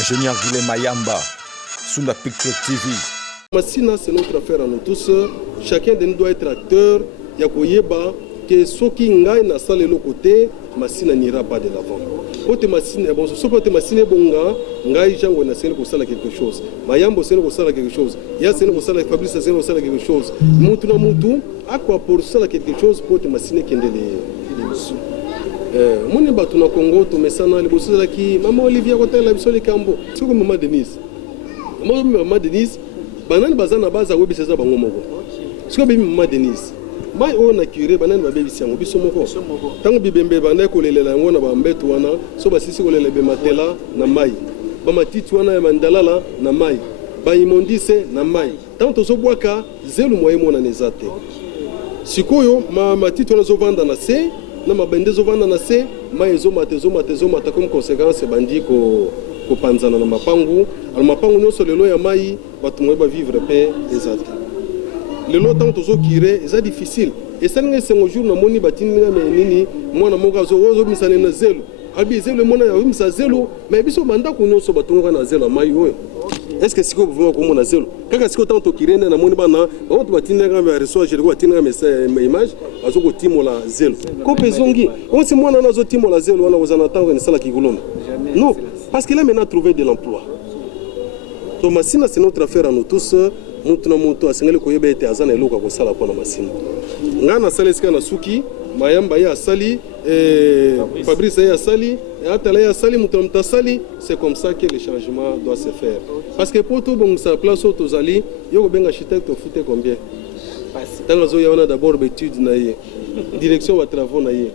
Ingénieur Guilhem Mayamba, Sunda Picture TV. Massina, c'est notre affaire à nous tous. Chacun de nous doit être acteur. Yakoyeba, que ce qui ngaï na salle le côté, Massina n'ira pas de l'avant. Pote Massina, bon, ce pote Massina bonga, ngaï jango na salle pour ça quelque chose. Mayambo c'est pour ça quelque chose. Ya c'est pour ça Fabrice c'est pour ça quelque chose. Mutu na mutu, à quoi pour ça quelque chose, pote Massina qui est moni batu na Congo to mesana liboso la ki maman Olivia Kotel la biso le Kambo c'est comme maman Denise banani bazana baza webi seza bango moko c'est comme maman Denise mai o na curé banani ba bebi sango biso moko tango bibembe bana ko lelela ngo na ba mbeto wana so basisi ko lelela be matela na mai ba matiti wana ya mandalala na mai ba imondise na mai tango to so bwaka zelu moye mona nezate sikoyo ma matiti wana zo vanda na se na mabende zo vanda na se mai zo mata comme conséquence bandi ko panzana na mapangu al mapangu nyonso lelo ya mai batu moye ba vivre pe ezate lelo tanto zo kire eza difficile et ça nga sengo jour na moni batini nga menini mwana moka zo misane na zelo abi zelo mona ya misa zelo mais biso banda ko nyonso batunga na zelo mai oyo est-ce que siko buvuma ko mona zelo kaka siko tanto kire na moni bana ba batini nga ba reçoit je ko batini nga image azo ko timola zelo ko pezongi on se mwana na zo timola zelo wana ozana tango ni sala kikulomba non parce qu'il a maintenant trouvé de l'emploi. Donc Massina c'est notre affaire à nous tous. Mutu na mutu asengeli koyeba ete azana eloka kosala pona Massina. Ngana sala esika na suki Mayamba ya sali Fabrice ya sali Atala ya sali mutu na sali, c'est comme ça que le changement doit se faire. Parce que pour tout bon sa place au tozali yo benga architecte ofute combien? Dans zo ya on a d'abord étude na ye. Direction wa travaux na ye.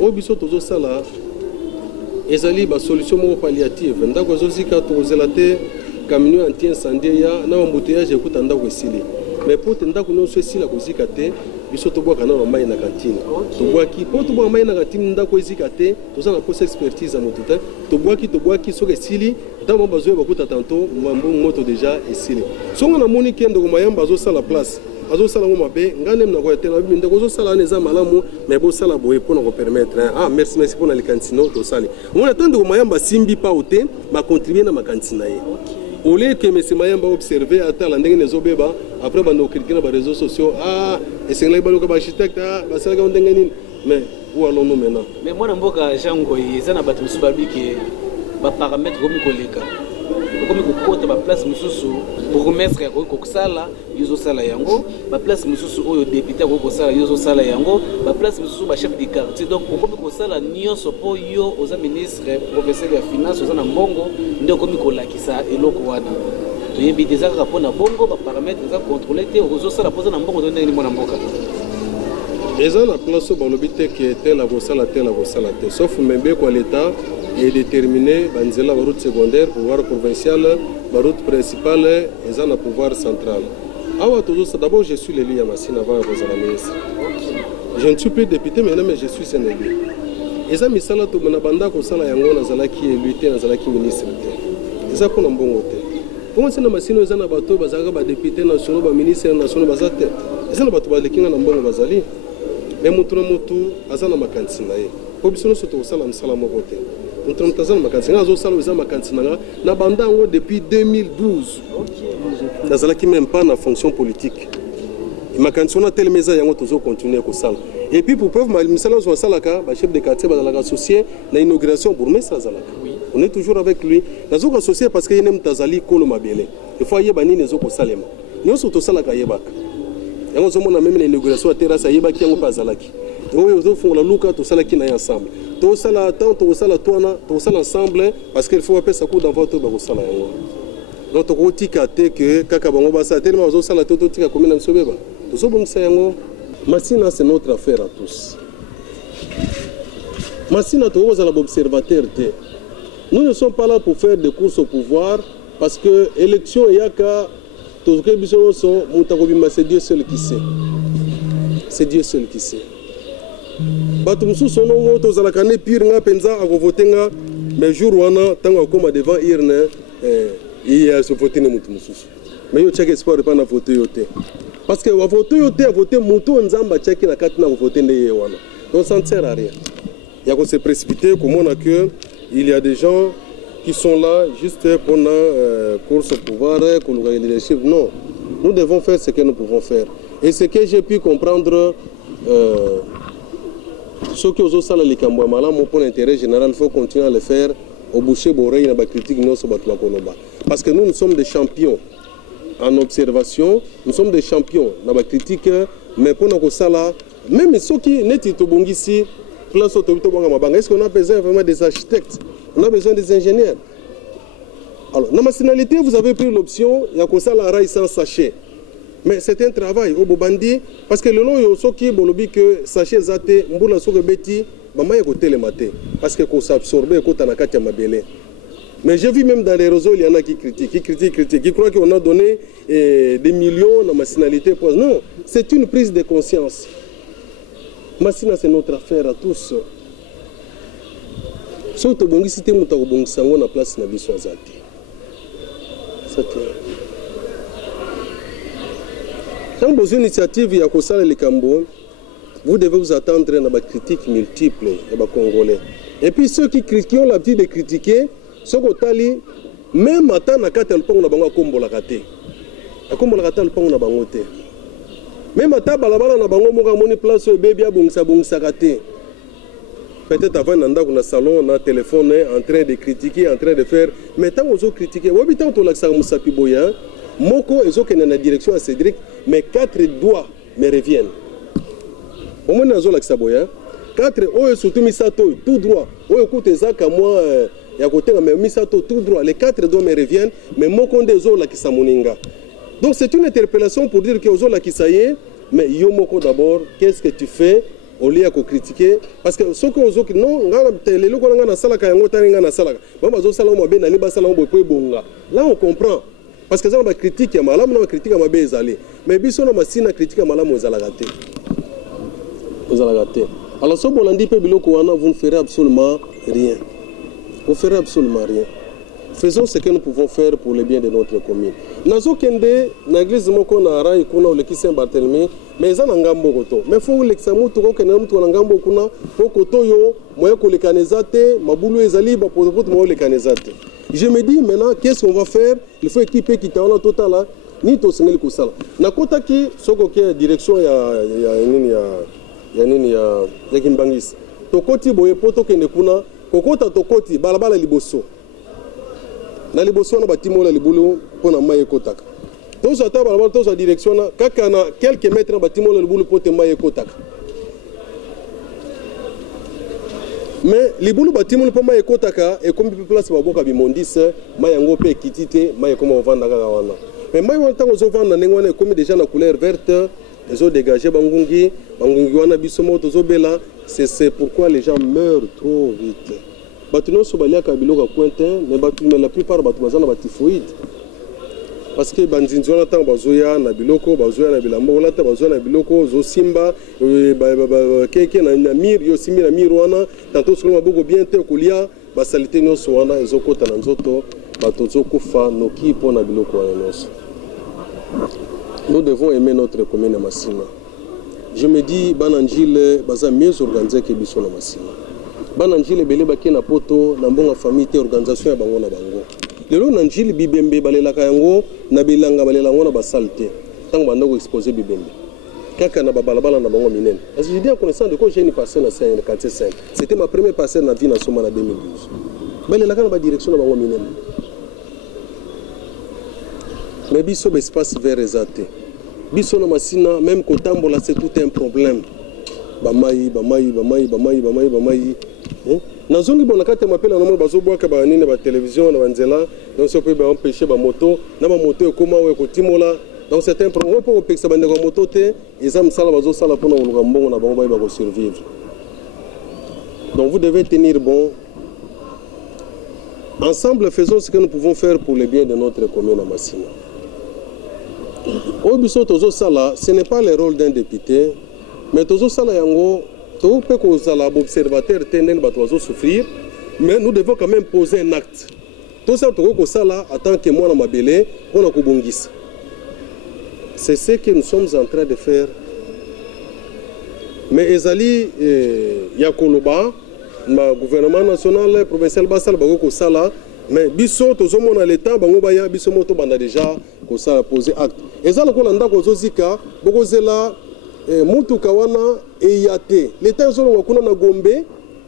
O biso tozo sala ezali ba solution mo palliative ndako zozika tozelate camion anti-incendie ya na embouteillage ekuta ndako esili mais pour ndako nyonso esila kozika te biso tobwaka na mai na cantine tobwaki po tobwaka mai na cantine ndako ezika te toza na poste expertise ya moto te tobwaki soki esili ntango bazoya bakuta tanto moto déjà esili songo na moni ke ndeko Mayamba azosala place azosala ngo mabe nganem na ko etena bibi ndeko azosala ane za malamu mais bosala boye pona ko permettre merci pona le cantine to sali on attend ndeko Mayamba simbi pa ote ba contribuer na makantina ye au lieu que M. Mayamba observer à la ndenge nezobeba après bando critiquer na réseaux sociaux et c'est là baloka ba architecte basala ka ndenge nini mais où allons-nous maintenant mais moi mboka jango ezana batu subabiki ba paramètres comme koleka comme kokota ba place mususu bourgmestre ya ko sala yuzo sala yango ba place mususu oyo député ko sala yuzo sala yango ba place mususu ba chef de quartier donc comme ko sala nyonso po yo oza ministre professeur ya finance oza na mbongo ndio comme ko lakisa eloko wana to yebi déjà ka pona bongo ba paramètres za contrôler te ozo sala poza na mbongo to ndeni mona mboka eza na place ba lobite que tel a sala te sauf membe ko l'état est déterminé banzela ba route secondaire pouvoir provincial ba route principale eza na pouvoir central awa tozo d'abord je suis l'élu ya Massina avant de la ministre je ne suis plus député mais je suis un élu eza misala to na banda ko sala yango na zalaki élu te na zalaki ministre te eza ko na mbongo te pour ça na Massina eza na bato bazaka ba député nationaux ba ministre nationaux bazate eza na bato ba lekinga na mbongo bazali mais mutu na mutu azana makantina ye ko biso no soto sala msala moko te mutu na mutu azana makantina azo sala eza makantina na banda ngo depuis 2012 nazalaki même pas na fonction politique makantina tel meza yango tozo continuer ko sala et puis pour preuve misala zo salaka ba chef de quartier bazalaka associé na inauguration bourgmestre azalaka on est toujours avec lui nazo associé parce que yene mtazali kolo mabele il faut yeba nini zo ko salema nyonso to salaka yebaka yango zomona même l'inauguration à terrasse ayebaki yango pazalaki oyo zofungola luka to salaki na ensemble to sala tant to sala toana to sala ensemble parce qu'il faut appeler ça coup d'envoi to ba ko sala yango donc to ko tika te que kaka bango ba sa tellement zo sala to tika komina msobeba to zo bongisa yango Massina c'est notre affaire à tous Massina to oza la observateur te nous ne sommes pas là pour faire des courses au pouvoir parce que élection yaka tout ce que nous sommes, c'est Dieu seul qui sait. C'est Dieu seul qui sait. Batumsu sono to zalakane pire nga penza a voter nga mais jour wana tanga koma devant irne il y a ce voter mutumsu. Mais yo check espoir pas na voter yote. Parce que wa voter yote a voter mutu nzamba check na kati na voter ndeye wana. Donc ça ne sert à rien. Il y a qu'on s'est précipité comme on a que il y a des gens qui sont là juste pour la course au pouvoir, pour le leadership. Non, nous devons faire ce que nous pouvons faire. Et ce que j'ai pu comprendre, ce que aux autres les Cambouamala, pour l'intérêt général, il faut continuer à le faire au boucher bourré, il y a critique, parce que nous sommes des champions en observation, nous sommes des champions dans la critique, mais pour nous, même ceux qui n'est pas ici, est-ce qu'on a besoin vraiment des architectes? On a besoin des ingénieurs. Alors, dans ma nationalité, vous avez pris l'option, il y a comme ça la rail sans sachet. Mais c'est un travail au Bobandi, parce que le long, il y a ceux qui bolobi que sachet zate, mboula soke beti, maman y a côté le maté, parce que qu'on s'absorbe et qu'on a nakati à mabélé. Mais j'ai vu même dans les réseaux, il y en a qui critiquent, qui croient qu'on a donné des millions dans ma nationalité. Non, c'est une prise de conscience. Masina, c'est notre affaire à tous. Si tu as si tu as na place na biso azati. C'est clair. Dans vos initiatives, il y a que ça les Cambodgiens. Vous devez vous attendre à des critiques multiples et des Congolais. Et puis ceux qui ont l'habitude de critiquer, ceux qui ont même à temps na kata le pont na bango kombo la kate. Kombo la kate le pont na bango te. Même à temps balabala na bango mo moni place bébé bongisa kate. Peut-être avant nanda kuna salon na téléphone en train de critiquer, en train de faire, mais tant aux autres critiquer, oui tant to laksa musapi boya, moko ezo que na direction à Cédric, mais 4 doigts me reviennent. Au moins nazo laksa boya, 4 oyo surtout misato tout droit. Oyo écoute zaka moi ya côté mais misato tout droit, les 4 doigts me reviennent, mais moko ndezo lakisa moninga. Donc c'est une interpellation pour dire que ozo lakisa yé, mais yo moko d'abord, qu'est-ce que tu fais? Au lieu de critiquer, parce que ceux qui ont dit non, là on comprend. Parce que ça, on critique à malam, on critique à ma bezali. Mais biso na masina critique à malam aux alagaté. Aux alagaté. Alors ce bolandi pe biloko wana, vous ne ferez absolument rien. Vous ne ferez absolument rien. Faisons ce que nous pouvons faire pour le bien de notre commune. Nazo kende na église moko na ara ikuna oleki Saint-Barthélemy, mais ça ngambo koto. Mais faut l'examu to ko kena mtu na ngambo kuna ko koto yo moye ko lekanezate mabulu ezali ba poto moye lekanezate. Je me dis maintenant qu'est-ce qu'on va faire? Il faut équiper qui taona totala ni to sengeli kusala. Na kota ki soko ke direction ya Kimbangis. To koti boye poto kende kuna kokota to koti balabala liboso. Na liboso na batimo la libulu pona maye kotaka. Tous ata balabala tous a direction na kaka na quelques mètres na batimo la libulu pote maye kotaka. Mais libulu batimo le maye kotaka et comme place baboka bimondis maye ngo pe kitite maye comme on vanda kaka wana. Mais maye on tango zo vanda ngwana comme déjà na couleur verte les eaux dégagées bangungi wana bisomo tozo bela c'est pourquoi les gens meurent trop vite. Batuno sobalia kabiloka Cointin mais la plupart batu bazana batifoïde parce que bandinzo na tango bazoya na biloko bazoya na bilambo la ta bazoya na biloko zo simba keke na mir yo simbi na mir wana tanto solo maboko bien te kolia ba salité nyonso wana ezokota na nzoto batozo kufa noki pona biloko wana nyonso. Nous devons aimer notre commune à Massina. Je me dis bananjile baza mieux organisé que biso na Massina. Bananjile belé baki na poto na mbonga famille te organisation ya bango na bango. Lelo nanjile bibembe balelaka yango na bilanga balelango na basalte. Tango bandako exposer bibembe. Kaka na babalabala na bango minene. Parce que je dis en connaissant de quoi j'ai une parcelle na 55. C'était ma première parcelle na vie na Soma na 2012. Balelaka na ba direction na bango minene. Mais biso espace vert ezate. Biso na Massina même kotambola c'est tout un problème. Bamayi. Nazongi bona kate mapela na mo bazoboaka ba nini ba télévision na banzela donc ça peut empêcher ba moto na ba moto ekoma we kotimola donc c'est un problème pour pekisa bande ko moto te ezam sala bazo sala pona oluka mbongo na bango ba ko survivre. Donc vous devez tenir bon. Ensemble faisons ce que nous pouvons faire pour le bien de notre commune à Massina. Au biso tozo sala, ce n'est pas le rôle d'un député, mais tozo sala yango to pe ko sala observateur tenen bato zo souffrir, mais nous devons quand même poser un acte. Tout ça to ko sala en tant que moi na mabele pona ko bongisa. C'est ce que nous sommes en train de faire. Mais ezali ya koloba ma gouvernement national provincial basal ba ko sala mais biso tozomona l'état bango baya biso moto banda déjà kosala poser acte eza lokola ndako ozozika bokozela mutuka wana eya te l'état ezolonga kuna na Gombe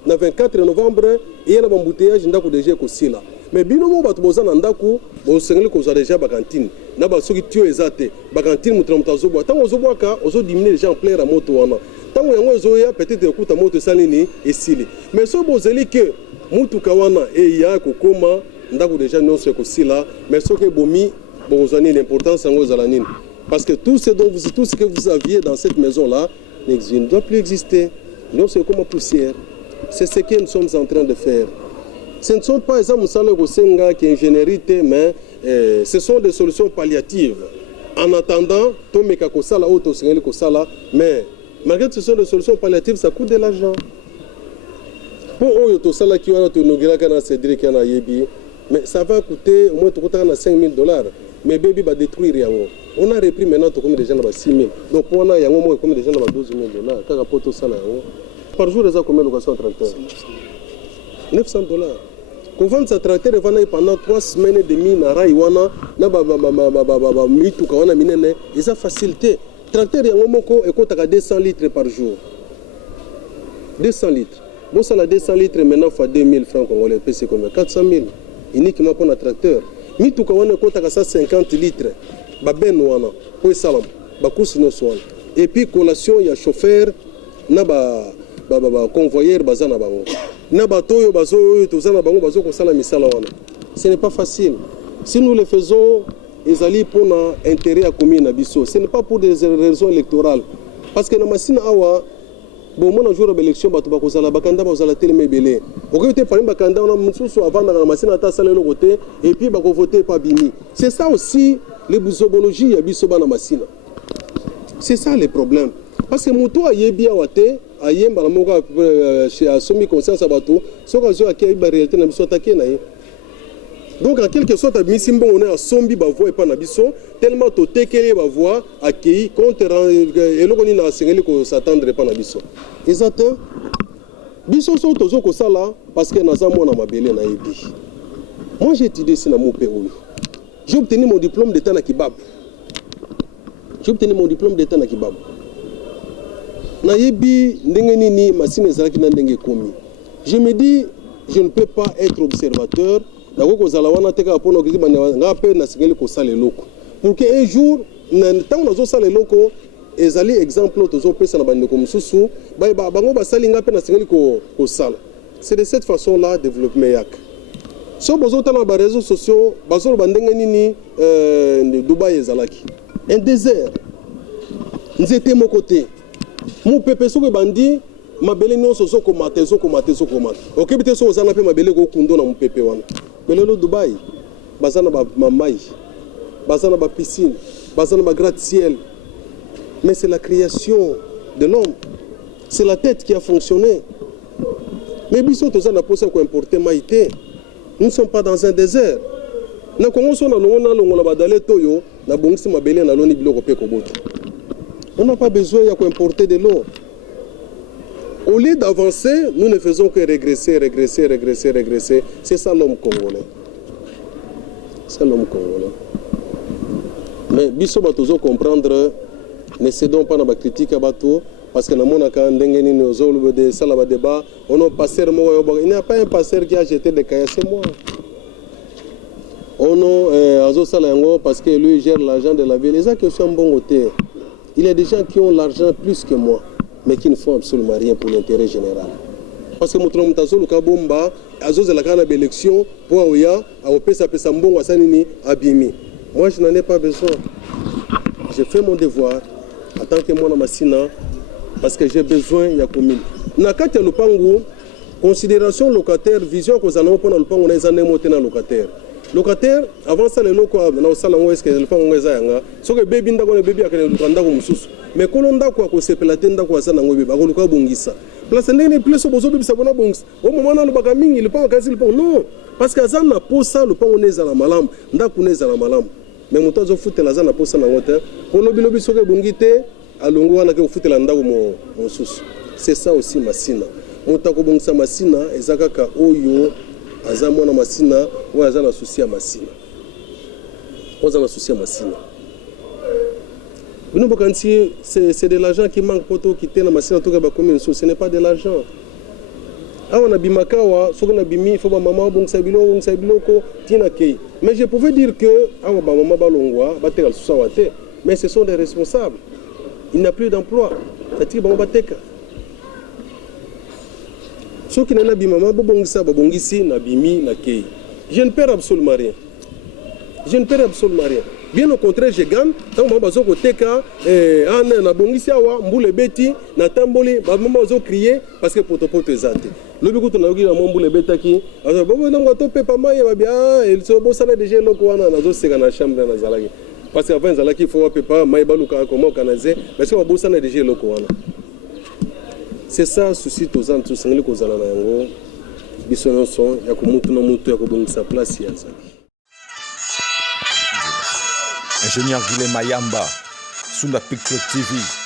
na 24 novembre eya na bambouteillage ndako déjà ekosila mais bino mo bato boza na ndako bosengeli kozwa déjà bakantine na basoki tio eza te bakantine mutu na mutu azobwa ntango ozobwaka ozodimine déjà en plein ya moto wana ntango yango ezoya peut-être ekuta moto esali nini esili mais so bozeli ke mutuka wana eya kokoma ndako déjà nyonso ekosila mais soki ebomi bokozwa nini l'importance yango ezala nini parce que tout ce que vous aviez dans cette maison là ne doit plus exister nyonso ekoma poussière c'est ce que nous sommes en train de faire. Ce ne sont pas les amoussales qui ingénierie, mais ce sont des solutions palliatives. En attendant, mais malgré que ce sont des solutions palliatives, ça coûte de l'argent. Pour eux, mais ça va coûter au moins $5,000. Mais bébé va détruire rien. On a repris maintenant comme des gens à 6 000. Donc pour nous, il y a comme des gens à $12,000. Par jour, ils ont combien de location tracteur? $900. Qu'on vende sa tracteur pendant 3 semaines et demie na Raiwana, na mitu kawana minene, ils ont facilité. Tracteur yango moko ekotaka 200 litres par jour. 200 litres. Bon ça la 200 litres maintenant fois 2000 francs congolais, c'est combien? 400 000 uniquement pour un tracteur. Mitu kawana ekotaka 150 litres. Ba ben wana, po salam, ba course no swan. Et puis collation il y a chauffeur na ba convoyeur bazana bango. Na batoyo bazo tozana bango bazo kosala misala wana. Ce n'est pas facile. Si nous le faisons, ils allaient pour un intérêt à commune à Bisso. Ce n'est pas pour des raisons électorales. Parce que dans ma sina awa, bon mon jour d'élection bato bakozala bakanda bazala tellement belé. Okoyote parmi bakanda on a mususu avant dans ma sina ta sala le côté et puis bako voter pas bimi. C'est ça aussi les bousobologie à Bisso bana masina. C'est ça le problème. Parce que moto ayebi awate ayemba la moka chez asomi conscience abato sokazo akai ba réalité na biso attaquer na. Donc en quelque sorte misimbo on est à sombi ba voix et pas na biso tellement to tekele ba voix accueilli contre eloko ni na sengeli ko s'attendre pas na biso. Exact. Biso so tozo ko sala parce que na zamona mabele na yebi. Moi j'ai étudié ici na Mopé. J'ai obtenu mon diplôme d'état na Kibab. J'ai obtenu mon diplôme d'état na Kibab. Na yebi ndenge nini masine ezalaki na ndenge komi. Je me dis je ne peux pas être observateur na ko kozala wana teka pona okiti banga pe na singeli ko sala eloko. Pour que un jour na ntango nazo sala eloko ezali exemple tozo pesa na bandeko mususu bango basali nga pe na singeli ko sala. C'est de cette façon là développement yak. So bozo tana ba réseaux sociaux bazolo bandenge nini Dubaï ezalaki. Un désert. Nzete mon côté. Mon pépé soki bandi mabele nyonso zokomata. Okebite so ozana pe mabele ko kundo na mpepe wana. Belelo Dubaï bazana ba mamai. Bazana ba piscine, bazana ba gratte-ciel. Mais c'est la création de l'homme. C'est la tête qui a fonctionné. Mais biso tozana posa ko importer maïté. Nous ne sommes pas dans un désert. Na Congo so na longola badale toyo na bongisi mabele na loni biloko pe ko boto. On n'a pas besoin d'importer de l'eau. Au lieu d'avancer, nous ne faisons que régresser. C'est ça l'homme congolais. C'est l'homme congolais. Mais biso batozo comprendre, ne cédons pas dans la critique à bateau, parce que dans mon cas, il n'y a pas un pasteur qui a jeté des cailloux, c'est moi. Parce que lui gère l'argent de la ville. Les gens qui sont bon côté. Il y a des gens qui ont l'argent plus que moi, mais qui ne font absolument rien pour l'intérêt général. Parce que mon trompe-tazo, le kabomba, azo de la canne d'élection, pour Oya, à Opesa Pesambon, à Sanini, à Bimi. Moi, je n'en ai pas besoin. J'ai fait mon devoir, en tant que moi, dans ma sina, parce que j'ai besoin de la commune. Nakati ya Lupangu, considération locataire, vision que nous allons prendre le Lupangu, on est en locataire. Locataire, avant ça, les locaux, on a salon est-ce que le pan on est à ce que bébé n'a pas bébé à quel endroit comme sous. Mais quand on a quoi que c'est pelaté dans quoi ça n'a pas bébé, on a bongisa. Place n'est plus sur besoin de savoir bongs. Au moment où le bagaming, il pas quasi le pan non. Parce que ça n'a pas ça le pan on est à la malam, n'a pas on est à la malam. Mais mon temps de foot la zana pas ça n'a pas. Pour le bilobi sur que bongité, à longo on a que foot la nda mon sous. C'est ça aussi ma sina. Mon temps que bongisa ma sina, ezakaka oyo. aza mwana masina oyo aza na souci ya masina oza na souci ya masina bino bokanisi c'est de l'argent qui manque poto kite na masina toka bakomi nso ce n'est pas de l'argent awa na bimakawa soki na bimi fo bamama bongisa biloko tina kei mais je pouvais dire que awa bamama balongwa bateka lisusu awa te mais ce sont des responsables il n'y a plus d'emploi c'est-à-dire bango bateka soki na bimama bobongisa babongisi na bimi na kei je ne perds absolument rien bien au contraire je gagne tant que bazo koteka na bongisi awa mbule beti na tamboli bamama bazo crier parce que potopoto ezate lobi kutu na yoki na mbule betaki bobo nango to pepa maye babia il so bosana déjà loko wana nazo seka na chambre na zalaki parce que avant zalaki faut pepa maye baluka comment kanaze parce que bosana déjà loko wana c'est ça souci tozan tout sengeli kozala na yango biso nyonso ya komutu na mutu ya kobongisa place ya zali. Ingénieur Guilhem Mayamba, Sunda Picture TV.